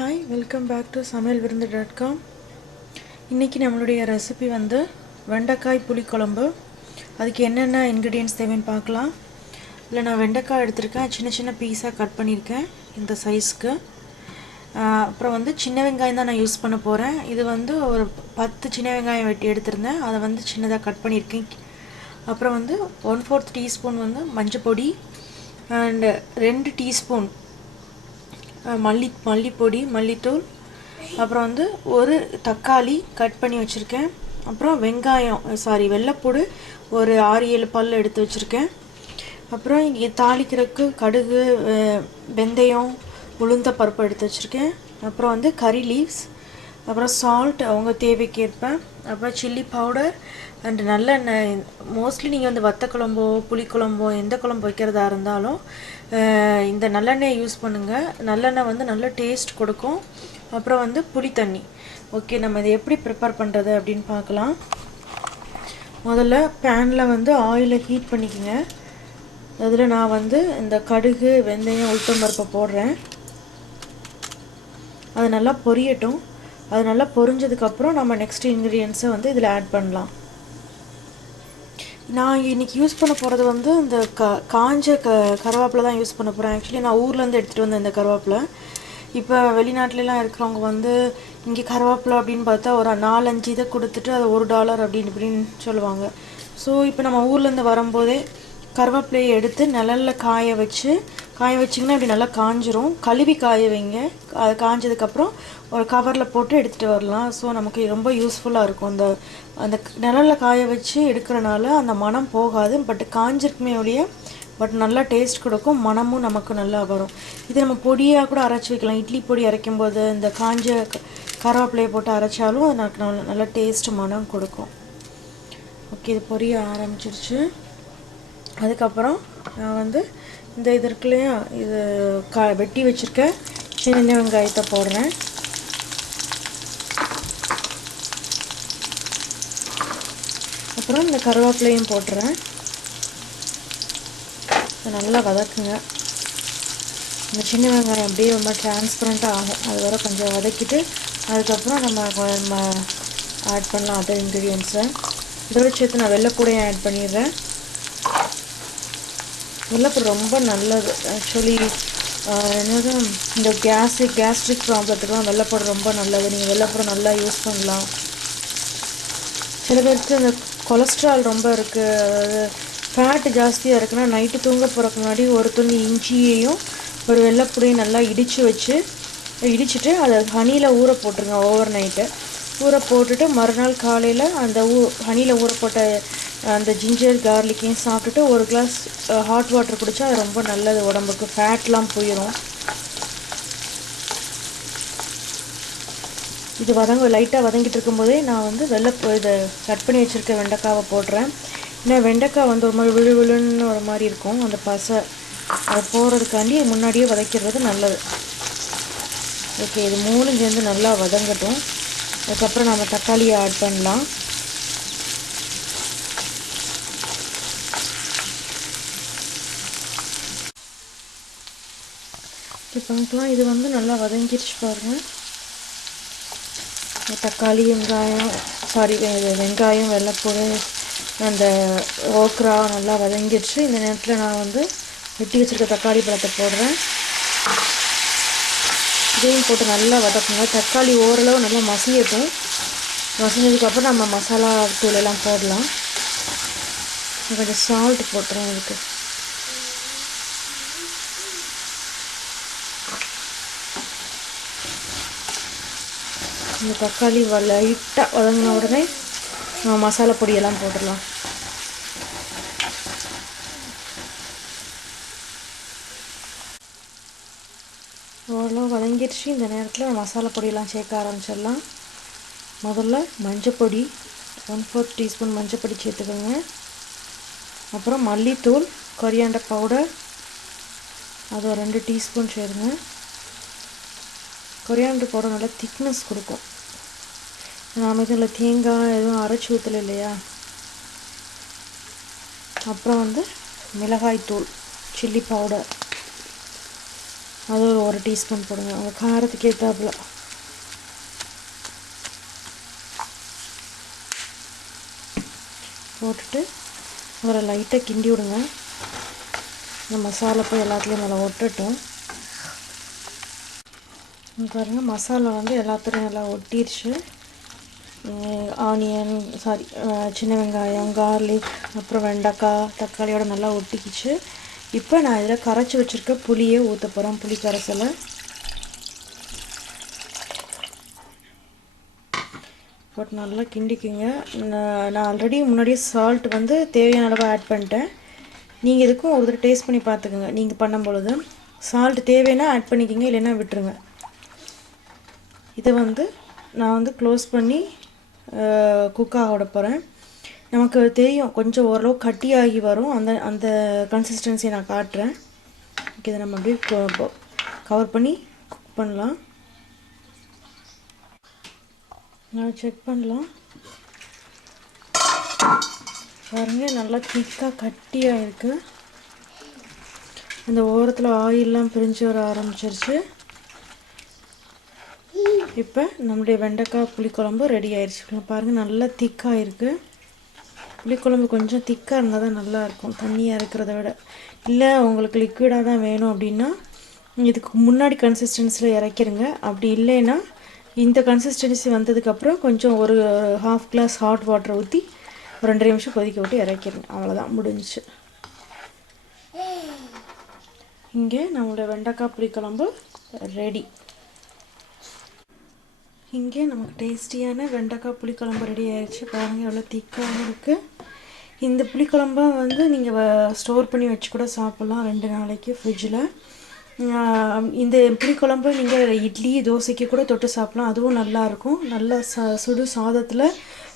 Hi welcome back to சமையல்விருந்து.com. இன்றைக்கி நம்மளுடைய ரெசிபி வந்து வெண்டைக்காய் புளிக்குழம்பு. அதுக்கு என்னென்ன இன்க்ரீடியன்ட்ஸ் தேவைன்னு பார்க்கலாம். இல்லை நான் வெண்டைக்காய் எடுத்திருக்கேன், சின்ன சின்ன பீஸாக கட் பண்ணியிருக்கேன் இந்த சைஸ்க்கு. அப்புறம் வந்து சின்ன வெங்காயம் தான் நான் யூஸ் பண்ண போகிறேன். இது வந்து ஒரு 10 சின்ன வெங்காயம் வெட்டி எடுத்திருந்தேன், அதை வந்து சின்னதாக கட் பண்ணியிருக்கேன். அப்புறம் வந்து 1/4 டீஸ்பூன் வந்து மஞ்சள் பொடி அண்டு 2 டீஸ்பூன் மல்லிப்பொடி, மல்லித்தூள். அப்புறம் வந்து ஒரு தக்காளி கட் பண்ணி வச்சுருக்கேன். அப்புறம் வெள்ளைப்பூடு ஒரு 6-7 பல் எடுத்து வச்சுருக்கேன். அப்புறம் இங்கே தாளிக்கிறதுக்கு கடுகு, வெந்தயம், உளுந்த பருப்பு எடுத்து வச்சுருக்கேன். அப்புறம் வந்து கறி லீவ்ஸ், அப்புறம் சால்ட் அவங்க தேவைக்கேற்ப, அப்புறம் சில்லி பவுடர் அண்ட் நல்லெண்ணெய். மோஸ்ட்லி நீங்கள் வந்து வத்த குழம்போ புளிக்குழம்போ எந்த குழம்பு வைக்கிறதா இருந்தாலும் இந்த நல்லெண்ணெய் யூஸ் பண்ணுங்கள். நல்லெண்ணெய் வந்து நல்ல டேஸ்ட் கொடுக்கும். அப்புறம் வந்து புளி தண்ணி. ஓகே, நம்ம இதை எப்படி ப்ரிப்பேர் பண்ணுறது அப்படின்னு பார்க்கலாம். முதல்ல பேனில் வந்து ஆயிலை ஹீட் பண்ணிக்கோங்க. அதில் நான் வந்து இந்த கடுகு, வெந்தயம், உளுத்தம் பருப்பை போடுறேன். அது நல்லா பொரியட்டும். அது நல்லா பொரிஞ்சதுக்கப்புறம் நம்ம நெக்ஸ்ட் இன்க்ரீடியன்ஸை வந்து இதில் ஆட் பண்ணலாம். நான் இன்றைக்கி யூஸ் பண்ண போகிறது வந்து இந்த காஞ்ச கருவேப்பிலை தான் யூஸ் பண்ண போகிறேன். ஆக்சுவலி நான் ஊர்லேருந்து எடுத்துகிட்டு வந்தேன் இந்த கருவேப்பிலை. இப்போ வெளிநாட்டிலலாம் இருக்கிறவங்க வந்து இங்கே கருவேப்பிலை அப்படின்னு பார்த்தா ஒரு 4-5 இதை கொடுத்துட்டு அது $1 அப்படின்னு இப்படின்னு சொல்லுவாங்க. ஸோ இப்போ நம்ம ஊர்லேருந்து வரும்போதே கருவேப்பிலையை எடுத்து நிழலில் காய வச்சிங்கன்னா இப்படி நல்லா காஞ்சிரும். கழுவி காய வைங்க. அது காஞ்சதுக்கப்புறம் ஒரு கவரில் போட்டு எடுத்துகிட்டு வரலாம். ஸோ நமக்கு ரொம்ப யூஸ்ஃபுல்லாக இருக்கும். அந்த நிழலில் காய வச்சு எடுக்கிறனால அந்த மனம் போகாது. காஞ்சிருக்குமே ஒழிய நல்லா டேஸ்ட் கொடுக்கும், மனமும் நமக்கு நல்லா வரும். இது நம்ம பொடியாக கூட அரைச்சி வைக்கலாம். இட்லி பொடி அரைக்கும் போது இந்த காஞ்ச கருவேப்பிலையை போட்டு அரைச்சாலும் அது எனக்கு நல்லா டேஸ்ட் மனம் கொடுக்கும். ஓகே, இது பொரிய ஆரம்பிச்சிருச்சு. அதுக்கப்புறம் நான் வந்து இந்த இது இருக்குல்லையா, இது வெட்டி வச்சுருக்க சின்ன வெங்காயத்தை போடுறேன். அப்புறம் இந்த கருவேப்பிலையும் போட்டுறேன். நல்லா வதக்குங்க. இந்த சின்ன வெங்காயம் அப்படியே ரொம்ப டிரான்ஸ்பரண்ட்டாக ஆகும். அது வர கொஞ்சம் வதக்கிட்டு அதுக்கப்புறம் நம்ம ஆட் பண்ணலாம் அதர் இன்க்ரீடியன்ஸை. இதோட சேர்த்து நான் வெள்ளைப்பூடையும் ஆட் பண்ணிடுறேன். வெள்ளைப்பூடு ரொம்ப நல்லது. ஆக்சுவலி என்னது, இந்த கேஸ்ட்ரிக் ப்ராப்ளத்துக்குலாம் வெள்ளைப்பூடு ரொம்ப நல்லது. நீங்கள் வெள்ளைப்பூடு நல்லா யூஸ் பண்ணலாம். சில பேருக்கு இந்த கொலஸ்ட்ரால் ரொம்ப இருக்குது, அதாவது ஃபேட்டு ஜாஸ்தியாக இருக்குன்னா நைட்டு தூங்க போகிறதுக்கு முன்னாடி ஒரு துணி இஞ்சியையும் ஒரு வெள்ளைப்பூடையும் நல்லா இடிச்சிட்டு அதை ஹனியில் ஊற போட்டுருங்க. ஓவர் நைட்டு ஊற போட்டுட்டு மறுநாள் காலையில் அந்த ஹனியில் ஊற போட்ட அந்த ஜிஞ்சர் கார்லிக்கையும் சாப்பிட்டுட்டு ஒரு கிளாஸ் ஹாட் வாட்டர் குடித்தா அது ரொம்ப நல்லது உடம்புக்கு. ஃபேட்லாம் போயிடும். இது லைட்டாக வதங்கிட்டு இருக்கும்போதே நான் வந்து இதை கட் பண்ணி வச்சுருக்க வெண்டைக்காவை போடுறேன். ஏன்னா வெண்டைக்காய் வந்து ஒரு மாதிரி விழுன்னு ஒரு மாதிரி இருக்கும். அந்த பசை அதை போடுறதுக்காண்டி முன்னாடியே வதக்கிறது நல்லது. ஓகே, இது 3 சேர்ந்து நல்லா வதங்கட்டும். அதுக்கப்புறம் நம்ம தக்காளியை ஆட் பண்ணலாம். இப்போ பார்க்கலாம், இது வந்து நல்லா வதங்கிடுச்சு பாருங்கள். தக்காளி, வெங்காயம், வெள்ளைப்பூடு, அந்த ஓக்ரா நல்லா வதங்கிடுச்சு. இந்த நேரத்தில் நான் வந்து வெட்டி வச்சுருக்க தக்காளி பழத்தை போடுறேன். இதையும் போட்டு நல்லா வதக்குங்க. தக்காளி ஓரளவு நல்லா மசியட்டும். மசிஞ்சதுக்கப்புறம் நம்ம மசாலா தூள் எல்லாம் போடலாம். கொஞ்சம் சால்ட் போட்டுறேன். அதுக்கு இந்த தக்காளி லைட்டாக வதங்கின உடனே நம்ம மசாலா பொடியெல்லாம் போட்டுடலாம். ஓரளவு வதங்கிடுச்சு. இந்த நேரத்தில் மசாலா பொடியெல்லாம் சேர்க்க ஆரம்பிச்சிடலாம். முதல்ல மஞ்சள் பொடி 1/4 டீஸ்பூன் மஞ்சள் பொடி சேர்த்துக்கோங்க. அப்புறம் மல்லித்தூள், கொரியாண்டர் பவுடர் அது 2 டீஸ்பூன் சேருங்க. கொரியாண்டர் பவுடர் நல்லா திக்னஸ் கொடுக்கும். நாம் இதில் தேங்காய் எதுவும் அரைச்சி ஊற்றல இல்லையா. அப்புறம் வந்து மிளகாய்த்தூள், சில்லி பவுடர் அது ஒரு டீஸ்பூன் போடுங்க உங்கள் காரத்துக்கு ஏற்றாப்புல. போட்டுட்டு அதில் லைட்டாக கிண்டி விடுங்க. இந்த மசாலா போய் எல்லாத்துலேயும் நல்லா ஒட்டட்டும். பாருங்கள் மசாலா வந்து எல்லாத்துலேயும் நல்லா ஒட்டிடுச்சு. ஆனியன் சின்ன வெங்காயம், கார்லிக், அப்புறம் வெண்டைக்காய், தக்காளியோட நல்லா ஒட்டிக்கிச்சு. இப்போ நான் இதில் கரைச்சி வச்சுருக்க புளியை ஊற்ற போகிறேன். புளி கரைசலை போட்டு நல்லா கிண்டிக்குங்க. நான் ஆல்ரெடி முன்னாடியே சால்ட் வந்து தேவையான அளவு ஆட் பண்ணிட்டேன். நீங்கள் இதுக்கும் ஒரு தடவை டேஸ்ட் பண்ணி பார்த்துக்குங்க. நீங்கள் பண்ணும் பொழுது சால்ட் தேவைன்னா ஆட் பண்ணிக்கிங்க, இல்லைன்னா விட்டுருங்க. இதை வந்து நான் வந்து க்ளோஸ் பண்ணி குக்காக விட போகிறேன். நமக்கு தெரியும் கொஞ்சம் ஓரளவு கட்டியாகி வரும். அந்த அந்த கன்சிஸ்டன்சியை நான் காட்டுறேன். இதை நம்ம அப்படியே கவர் பண்ணி குக் பண்ணலாம். நான் செக் பண்ணலாம். பாருங்கள் நல்லா திக்காக கட்டியாக இருக்குது. அந்த ஓரத்தில் ஆயிலெலாம் பிரிஞ்சு வர ஆரம்பிச்சிருச்சு. இப்போ நம்முடைய வெண்டைக்காய் புளிக்குழம்பு ரெடி ஆயிடுச்சு. பாருங்கள் நல்லா திக்காக இருக்குது. புளிக்குழம்பு கொஞ்சம் திக்காக இருந்தால் தான் நல்லாயிருக்கும், தண்ணியாக இருக்கிறத விட. இல்லை உங்களுக்கு லிக்விடாக தான் வேணும் அப்படின்னா இதுக்கு முன்னாடி கன்சிஸ்டன்சியில் இறக்கிடுங்க. அப்படி இல்லைன்னா இந்த கன்சிஸ்டன்சி வந்ததுக்கப்புறம் கொஞ்சம் ஒரு 1/2 கிளாஸ் ஹாட் வாட்டர் ஊற்றி ஒரு 2 நிமிஷம் கொதிக்க விட்டு இறக்கிடுங்க. அவ்வளோதான், முடிஞ்சிச்சு. இங்கே நம்மளோட வெண்டைக்காய் புளிக்குழம்பு ரெடி. இங்கே நமக்கு டேஸ்டியான வெண்டைக்காய் புளிக்குழம்பு ரெடி ஆயிடுச்சு. பாருங்கள் எவ்வளோ திக்காகவும் இருக்குது. இந்த புளிக்குழம்பை வந்து நீங்கள் ஸ்டோர் பண்ணி வச்சு கூட சாப்பிட்லாம் 2 நாளைக்கு ஃப்ரிட்ஜில். இந்த புளிக்குழம்பு நீங்கள் இட்லி தோசைக்கு கூட தொட்டு சாப்பிட்லாம், அதுவும் நல்லாயிருக்கும். நல்லா சுடு சாதத்தில்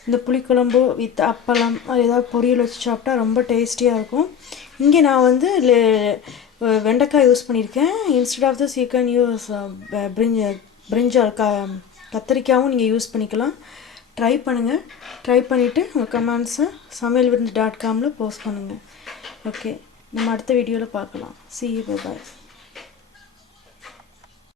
இந்த புளிக்குழம்பு வித் அப்பளம் ஏதாவது பொரியல் வச்சு சாப்பிட்டா ரொம்ப டேஸ்டியாக இருக்கும். இங்கே நான் வந்து வெண்டைக்காய் யூஸ் பண்ணியிருக்கேன். Instead of this you can use brinjal கத்திரிக்காயும் நீங்கள் யூஸ் பண்ணிக்கலாம். ட்ரை பண்ணுங்கள். ட்ரை பண்ணிவிட்டு உங்கள் கமெண்ட்ஸை samelvirunthu.com போஸ்ட் பண்ணுங்கள். ஓகே, நம்ம அடுத்த வீடியோவில் பார்க்கலாம். See you, bye bye.